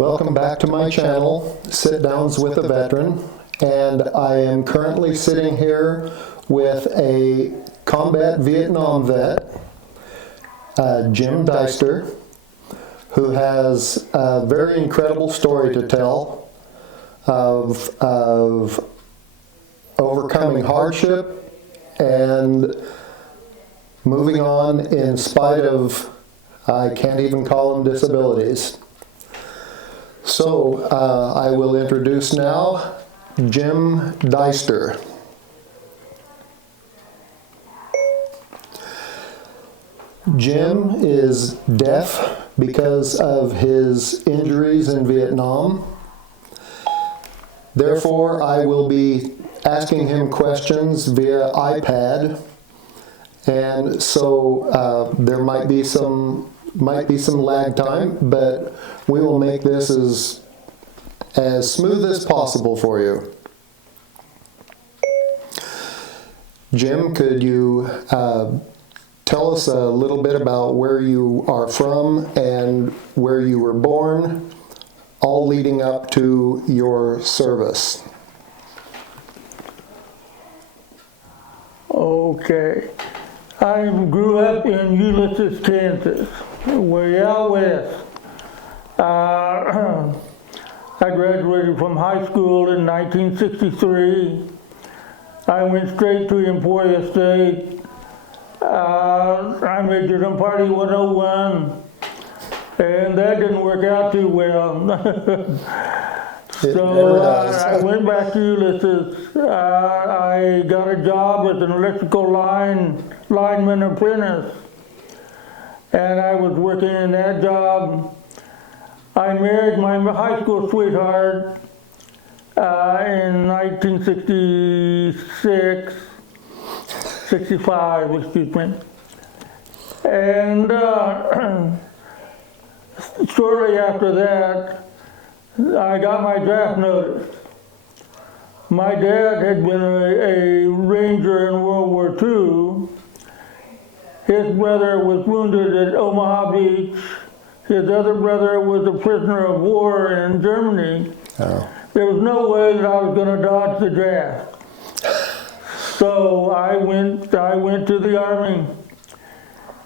Welcome back to my channel, Sitdowns with a Veteran, and I am currently sitting here with a combat Vietnam vet, Jim Deister, who has a very incredible story to tell of overcoming hardship and moving on in spite of, I can't even call them disabilities. So I will introduce now Jim Deister. Jim is deaf because of his injuries in Vietnam. Therefore, I will be asking him questions via iPad, and so there might be some lag time, but we will make this as smooth as possible for you. Jim, could you tell us a little bit about where you are from and where you were born, all leading up to your service? Okay. I grew up in Ulysses, Kansas, way out west. I graduated from high school in 1963. I went straight to Emporia State. I majored in Party 101, and that didn't work out too well. So I went back to Ulysses. I got a job as an electrical lineman apprentice, and I was working in that job. I married my high school sweetheart in 65, excuse me. And shortly after that, I got my draft notice. My dad had been a ranger in World War II. His brother was wounded at Omaha Beach. His other brother was a prisoner of war in Germany. Oh. There was no way that I was going to dodge the draft. So I went to the Army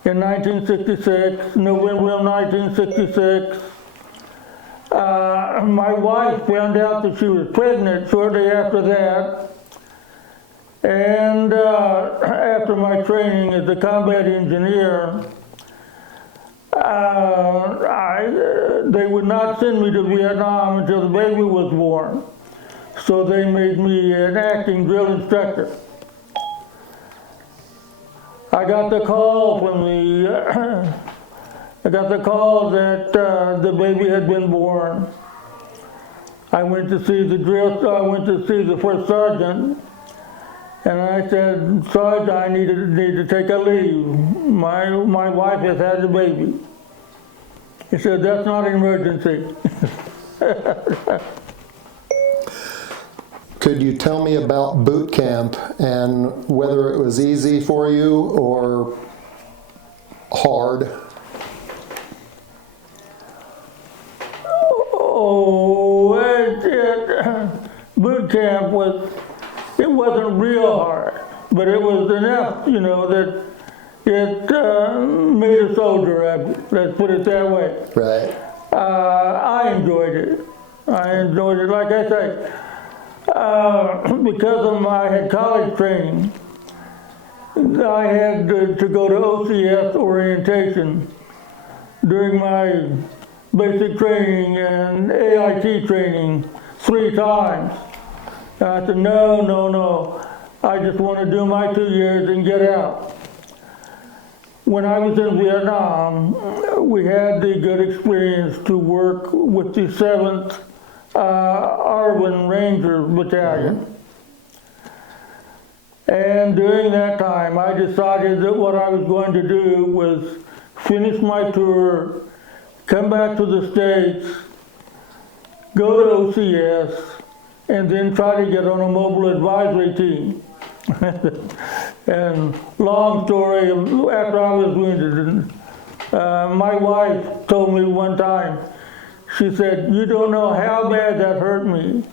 in 1966, November of 1966. My wife found out that she was pregnant shortly after that, and after my training as a combat engineer, they would not send me to Vietnam until the baby was born, so they made me an acting drill instructor. I got the call that the baby had been born. I went to see the first sergeant, and I said, "Sergeant, I need to take a leave. My wife has had the baby." He said, "That's not an emergency." Could you tell me about boot camp and whether it was easy for you or hard? Boot camp wasn't real hard, but it was enough, that it made a soldier, let's put it that way. Right. I enjoyed it. Like I say, because I had college training, I had to go to OCS orientation during my basic training and AIT training 3 times. And I said, no, I just want to do my 2 years and get out. When I was in Vietnam, we had the good experience to work with the 7th Arvin Ranger Battalion. And during that time, I decided that what I was going to do was finish my tour, come back to the States, go to OCS, and then try to get on a mobile advisory team. And long story, after I was wounded, my wife told me one time, She said, "You don't know how bad that hurt me.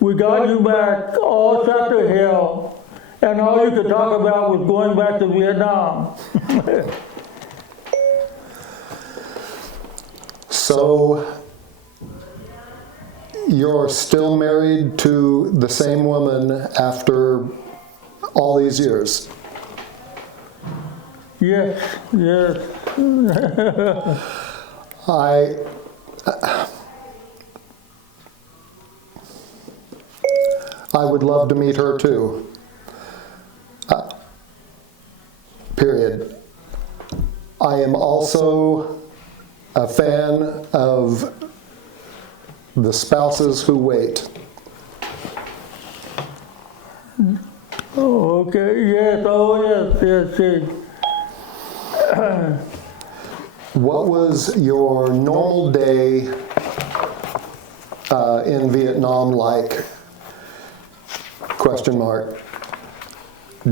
We got you back all shot to hell, and all you could talk about was going back to Vietnam." So, you're still married to the same woman after all these years? Yes, yes. I would love to meet her too. Period. I am also a fan of the spouses who wait. Oh, okay, yes, oh, yes, yes, yes. What was your normal day in Vietnam like? Question mark.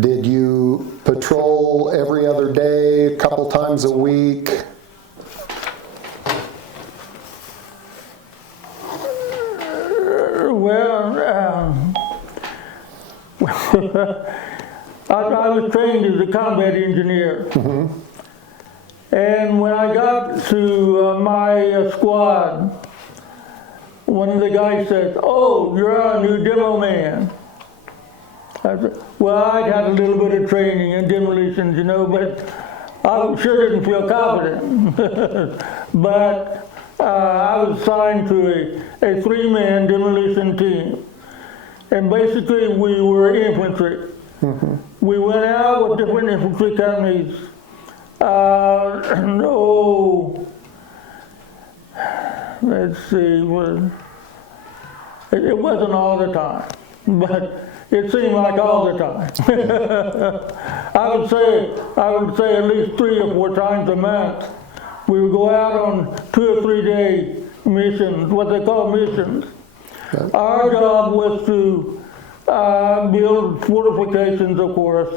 Did you patrol every other day, a couple times a week? Well, I was trained as a combat engineer. Mm-hmm. And when I got to my squad, one of the guys said, "Oh, you're our new demo man." I said, well, I'd had a little bit of training in demolitions, you know, but I sure didn't feel confident. But I was assigned to a three-man demolition team. And basically we were infantry. Mm-hmm. We went out with different infantry companies. Let's see, it wasn't all the time, but it seemed like all the time. I would say at least 3 or 4 times a month. We would go out on 2 or 3 day missions, what they call missions. Okay. Our job was to build fortifications, of course,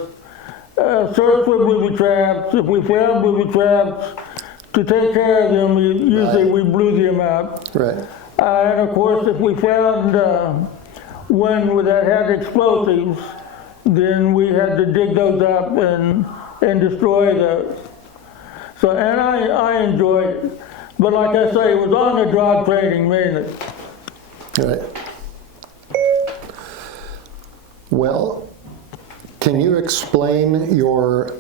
search for booby traps. If we found booby traps, to take care of them, usually we blew them up. Right. And of course, if we found one that had explosives, then we had to dig those up and destroy those. So, and I enjoyed it. But like I say, it was on the job training mainly. Right. Well, can you explain your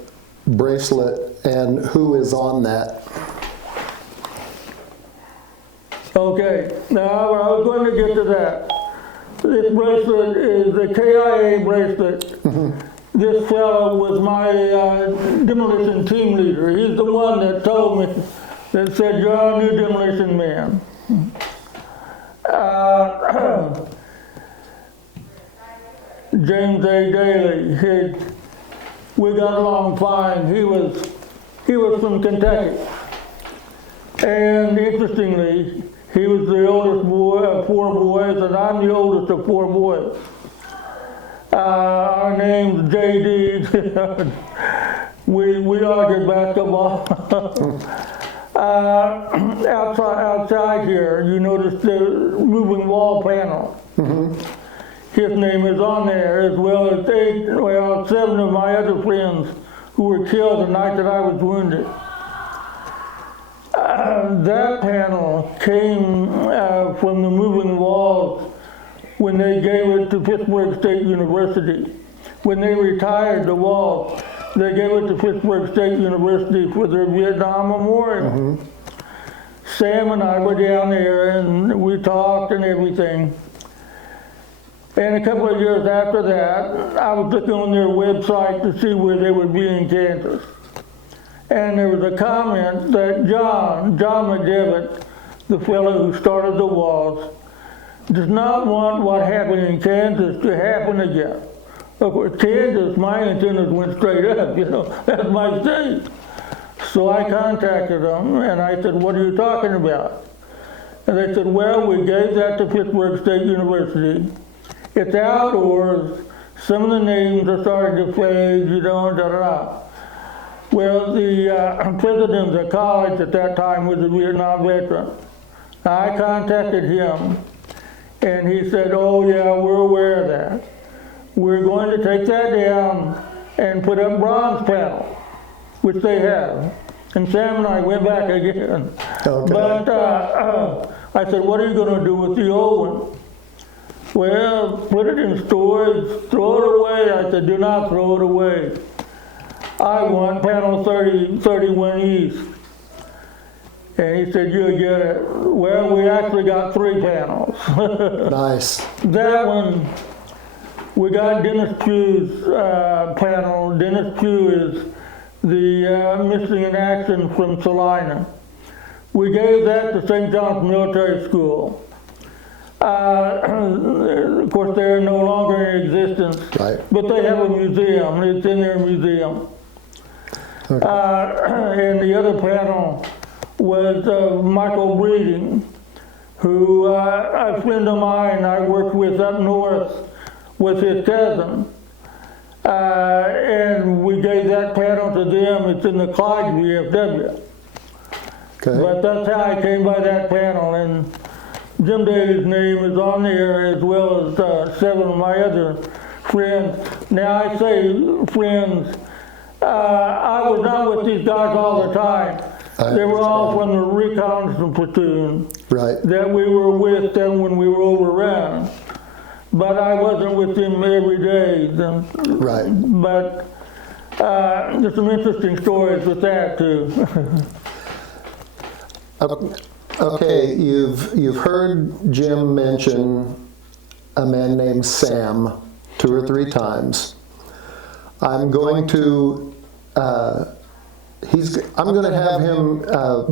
bracelet and who is on that? Okay, now I was going to get to that. This bracelet is a KIA bracelet. Mm-hmm. This fellow was my demolition team leader. He's the one that told me, that said, "You're our new demolition man." James A. Daly, we got along fine. He was from Kentucky. And interestingly, he was the oldest boy of 4 boys, and I'm the oldest of 4 boys. Our name's J.D. we argued basketball. Outside here, you notice the moving wall panel. Mm-hmm. His name is on there, as well as 7 of my other friends who were killed the night that I was wounded. That panel came from the moving walls when they gave it to Pittsburgh State University. When they retired the walls, they gave it to Pittsburgh State University for their Vietnam Memorial. Mm-hmm. Sam and I were down there and we talked and everything. And a couple of years after that, I was looking on their website to see where they would be in Kansas. And there was a comment that John McDevitt, the fellow who started the walls, does not want what happened in Kansas to happen again. Of course, Kansas, my antennas went straight up, you know, that's my state. So I contacted them and I said, "What are you talking about?" And they said, "Well, we gave that to Pittsburgh State University. It's outdoors. Some of the names are starting to fade, you know, da-da-da." Well, the president of the college at that time was a Vietnam veteran. I contacted him, and he said, oh yeah, we're aware of that. We're going to take that down and put up bronze panels, which they have. And Sam and I went back again. Okay. But I said, what are you going to do with the old one? Well, put it in storage, throw it away. I said, do not throw it away. I want panel 31 East. And he said, you'll get it. Well, we actually got 3 panels. Nice. That one, we got Dennis Pugh's panel. Dennis Pugh is the missing in action from Salina. We gave that to St. John's Military School. Of course, they're no longer in existence, Right. but they have a museum. It's in their museum. Okay. And the other panel was Michael Breeding, who a friend of mine I worked with up north was his cousin. And we gave that panel to them. It's in the Clyde VFW. Okay. But that's how I came by that panel. And Jim Daly's name is on there, as well as 7 of my other friends. Now I say friends, I was not with these guys all the time. They were all from the reconnaissance platoon Right. that we were with them when we were overrun. But I wasn't with them every day. Right. But there's some interesting stories with that too. Okay, you've heard Jim mention a man named Sam 2 or 3 times. I'm going to I'm going to have him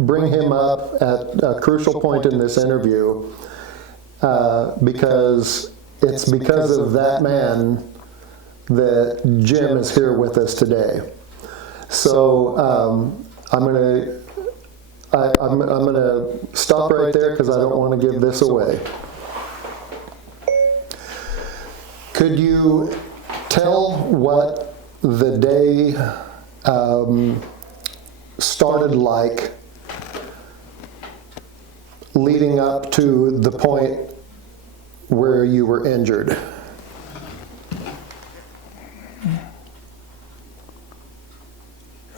bring him up at a crucial point in this interview because it's because of that man that Jim is here with us today. So I'm going to stop right there because I don't want to give this away. Could you tell what the day started like leading up to the point where you were injured?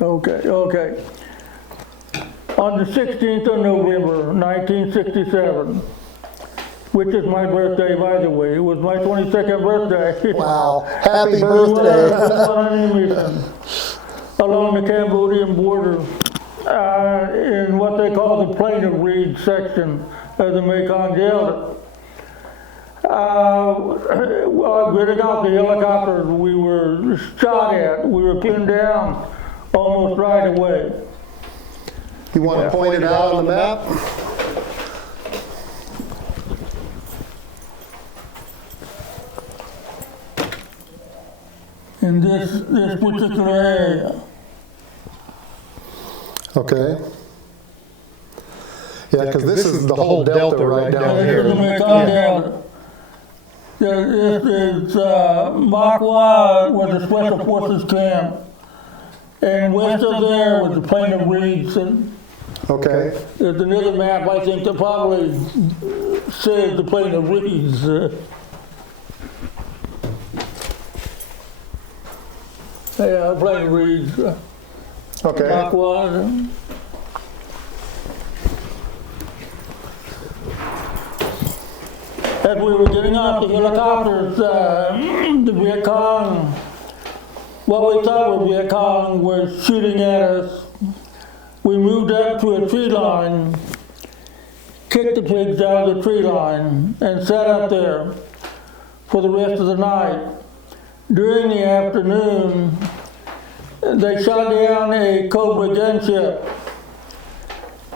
Okay. On the 16th of November, 1967, which is my birthday, by the way. It was my 22nd birthday. Wow, happy birthday. Along the Cambodian border, in what they call the Plain of Reeds section of the Mekong Delta. Well, getting out the helicopter, we were shot at. We were pinned down almost right away. You want to point it out on the map? In this particular area. Okay. Yeah, because this is the whole delta right down This is the here. Mekong Delta. This is Makwa was the Special Forces camp. And west of there was the Plain of Reeds. And Okay. there's another map, I think, that probably says the Plain of Reeds. Yeah, Plain of Reeds. Okay. Makwa. As we were getting off the helicopters, the Viet Cong, what we thought were Viet Cong, were shooting at us. We moved up to a tree line, kicked the pigs out of the tree line, and sat up there for the rest of the night. During the afternoon, they shot down a Cobra gunship.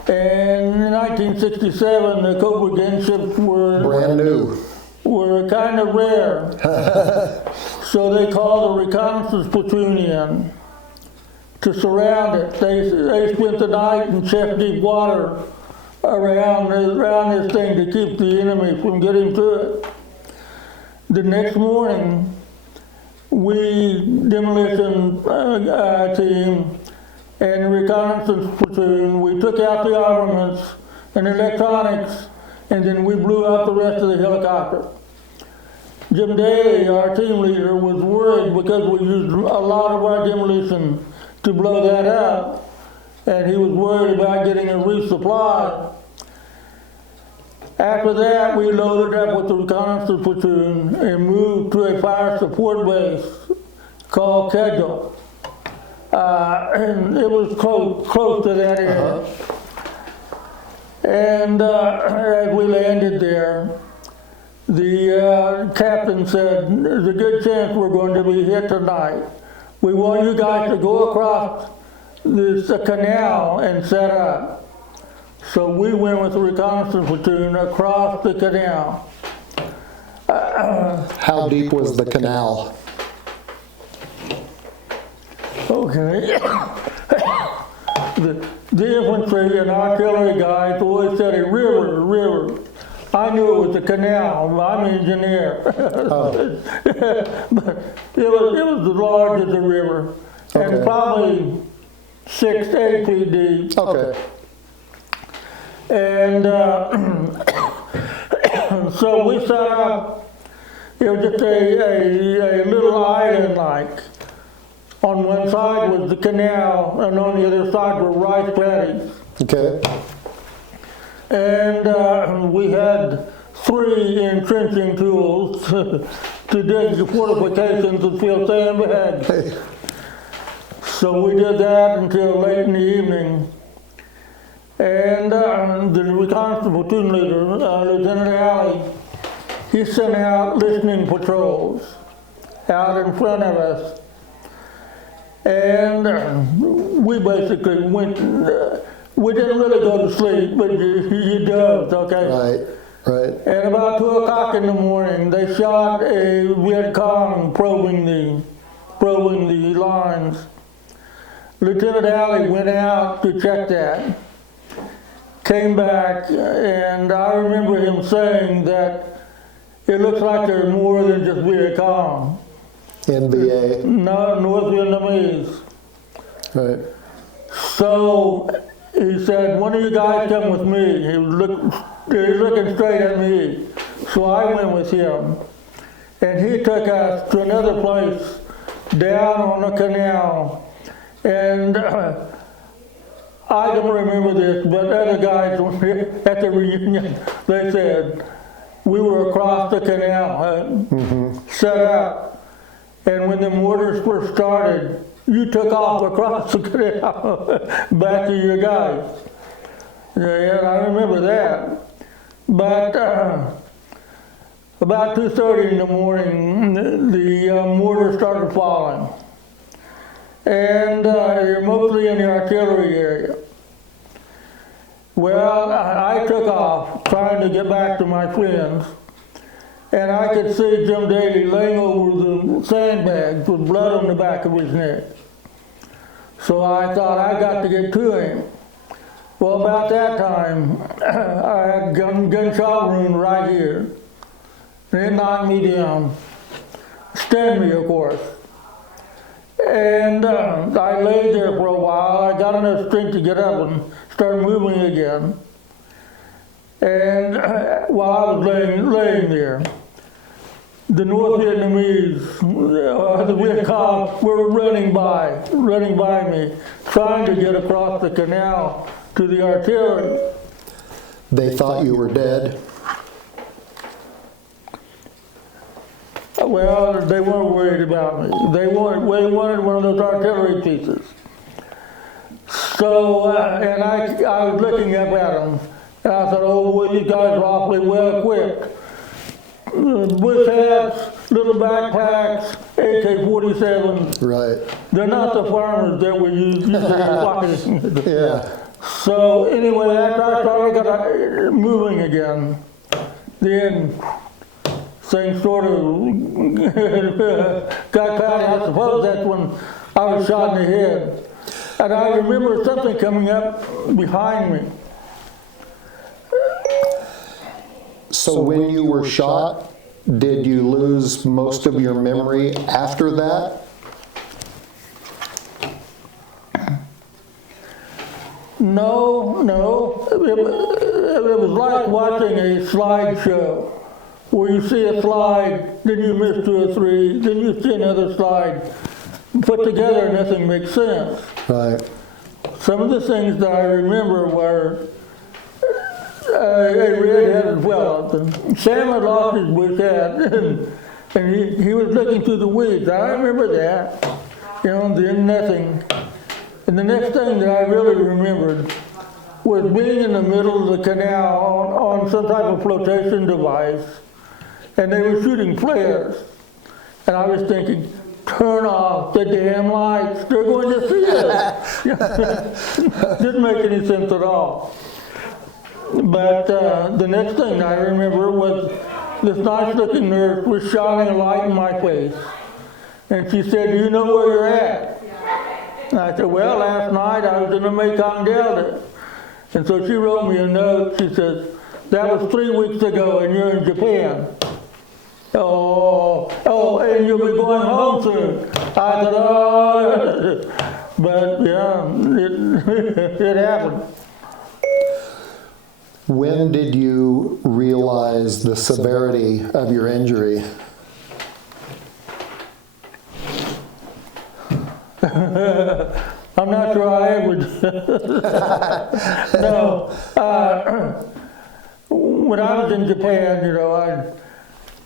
And in 1967, the Cobra gunships Brand new. were kind of rare. So they called a reconnaissance platoon in to surround it. They spent the night in chest deep water around this thing to keep the enemy from getting to it. The next morning, we, demolition team and the reconnaissance platoon, we took out the armaments and electronics, and then we blew up the rest of the helicopter. Jim Daly, our team leader, was worried because we used a lot of our demolition to blow that up, and he was worried about getting a resupply. After that, we loaded up with the reconnaissance platoon and moved to a fire support base called Kedgel. And it was close to that area. And as we landed there, the captain said, "There's a good chance we're going to be hit tonight. We want you guys to go across this canal and set up." So we went with the reconnaissance platoon across the canal. How deep was the canal? Okay. The infantry and artillery guys always said a river. I knew it was a canal. I'm an engineer. Oh. But it was as large as a river, and Okay. probably 6 to 8 feet deep. Okay. And so we set up, it was just a little island like. On one side was the canal, and on the other side were rice paddies. Okay. And we had 3 entrenching tools to dig the fortifications and fill sandbags. Hey. So we did that until late in the evening. And the reconnaissance platoon leader, Lieutenant Alley, he sent out listening patrols out in front of us. And we basically went, we didn't really go to sleep, but you dozed, okay? Right. And about 2 o'clock in the morning, they shot a Viet Cong probing the lines. Lieutenant Alley went out to check that. Came back, and I remember him saying that it looks like there's more than just Viet Cong. NVA. No, North Vietnamese. Right. So he said, "One of you guys come with me." He was looking straight at me. So I went with him. And he took us to another place down on the canal. And I don't remember this, but other guys at the reunion, they said, we were across the canal, set up. And when the mortars first started, you took off across the canal back to your guys. Yeah, I remember that. But about 2:30 in the morning, the mortars started falling. And they're mostly in the artillery area. Well, I took off trying to get back to my friends, and I could see Jim Daly laying over the sandbags with blood on the back of his neck. So I thought I got to get to him. Well, about that time, I had gunshot wound right here. And it knocked me down, stunned me, of course. And I lay there for a while. I got enough strength to get up and start moving again. And while I was laying there, the North Vietnamese, the Viet Cong, were running by me, trying to get across the canal to the artillery. They thought you were dead. Well, they weren't worried about me. They wanted one of those artillery pieces. So, and I was looking up at them, and I thought, oh, well, you guys are awfully well equipped. Bush hats, little backpacks, AK-47s. Right. They're not the farmers that we usually walking. Yeah. So anyway, after I started moving again, then things sort of got cloudy. I suppose that's when I was shot in the head. And I remember something coming up behind me. So when you were shot, did you lose most of your memory after that? No. was like watching a slideshow, where you see a slide, then you miss 2 or 3, then you see another slide. Put together, nothing makes sense. Right. Some of the things that I remember were a red-headed fellow. Sam had lost his bush hat, and he was looking through the weeds. I remember that, and then nothing. And the next thing that I really remembered was being in the middle of the canal on some type of flotation device, and they were shooting flares. And I was thinking, turn off the damn lights, they're going to see us. Didn't make any sense at all. But the next thing I remember was this nice looking nurse was shining a light in my face. And she said, do you know where you're at? And I said, well, last night I was in the Mekong Delta. And so she wrote me a note. She says, that was 3 weeks ago and you're in Japan. Oh, and you'll be going home soon. I said, oh, but yeah, it happened. When did you realize the severity of your injury? I'm not sure I ever did. No. When I was in Japan,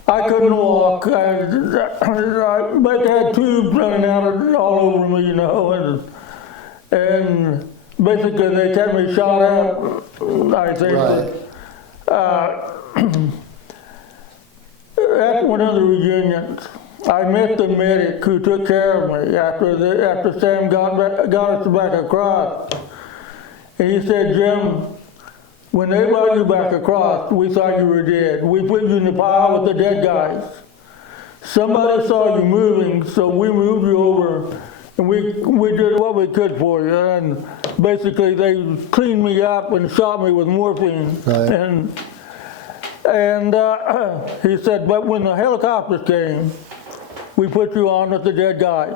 I couldn't walk. I had tubes running out all over me, and basically they kept me shot up, I think. Right. At one of the reunions, I met the medic who took care of me after Sam got us back across. And he said, Jim, when they brought you back across, we thought you were dead. We put you in the pile with the dead guys. Somebody saw you moving, so we moved you over, and we did what we could for you. And basically, they cleaned me up and shot me with morphine. Right. And he said, but when the helicopters came, we put you on with the dead guys.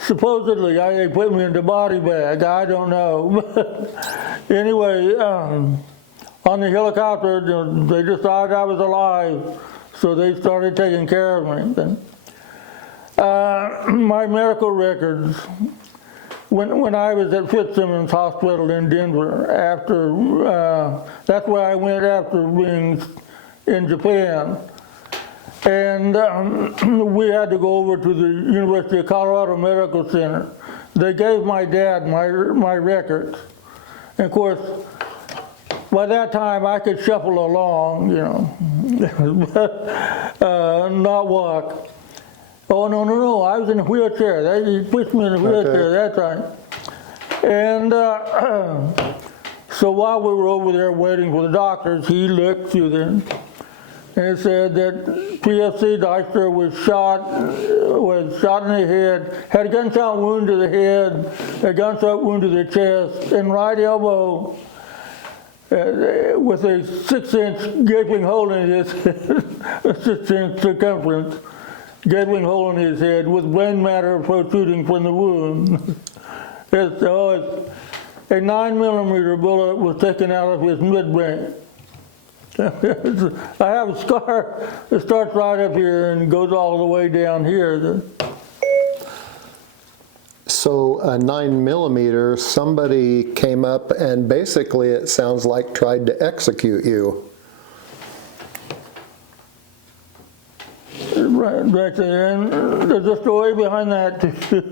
Supposedly, they put me in the body bag. I don't know. Anyway, on the helicopter, they decided I was alive, so they started taking care of me. My medical records, when I was at Fitzsimmons Hospital in Denver, that's where I went after being in Japan. And we had to go over to the University of Colorado Medical Center. They gave my dad my records. And of course, by that time I could shuffle along, but not walk. Oh, no, I was in a wheelchair. They pushed me in a wheelchair that time. And so while we were over there waiting for the doctors, he looked through them. And it said that PFC Deister was shot in the head, had a gunshot wound to the head, a gunshot wound to the chest, and right elbow with a 6-inch gaping hole in his head, a 6-inch circumference, gaping hole in his head with brain matter protruding from the wound. A 9mm bullet was taken out of his midbrain. I have a scar that starts right up here and goes all the way down here. So a 9mm, somebody came up and basically it sounds like tried to execute you. Right there, and there's a story behind that too.